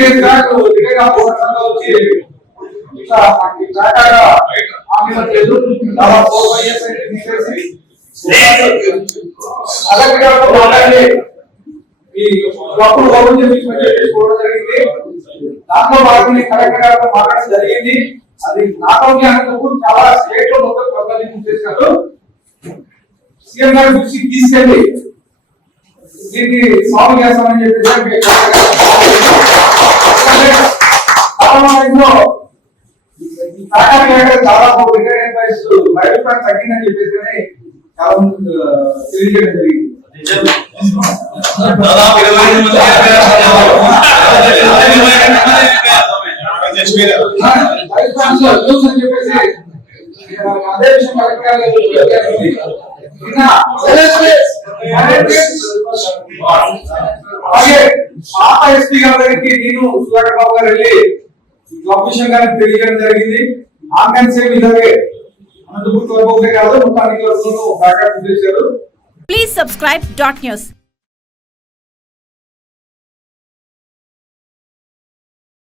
Days back వచ్చి ఇట్లా జాగ్రత్తగా ఆమెలేదు దాదాపు 4 years తీసేసి అలాగే మాట్లాడి ఈ అప్పుడు ఓపెన్ చేసుకోవడం జరిగింది. దాంట్లో వాటిని కలెక్టర్ గారితో మాట్లాడడం జరిగింది. అది నాట్ ఓన్లీ అనుకు చాలా స్టేట్ లో మొత్తం ప్రజలు చేశారు. సీఎం గారి దృష్టికి తీసుకెళ్ళి దీన్ని సాల్వ్ చేస్తామని చెప్పేసి దాదాపు రిటైర్డ్ ఎంప్లాయీస్ లైఫ్ స్పాన్ తగ్గిందని చెప్పేసి చాలా తెలియజేయడం జరిగింది. అదే విషయం పాత ఎస్పీ గారికి నేను సుధాకర్ బాబు గారు వెళ్ళి కమిషన్ గారికి తెలియజేయడం జరిగింది. ఆన్లైన్ సేవ ఇలాగే అనంతపూర్ కాదు మొత్తానికి బ్యాకప్ చేశారు. Please subscribe .news.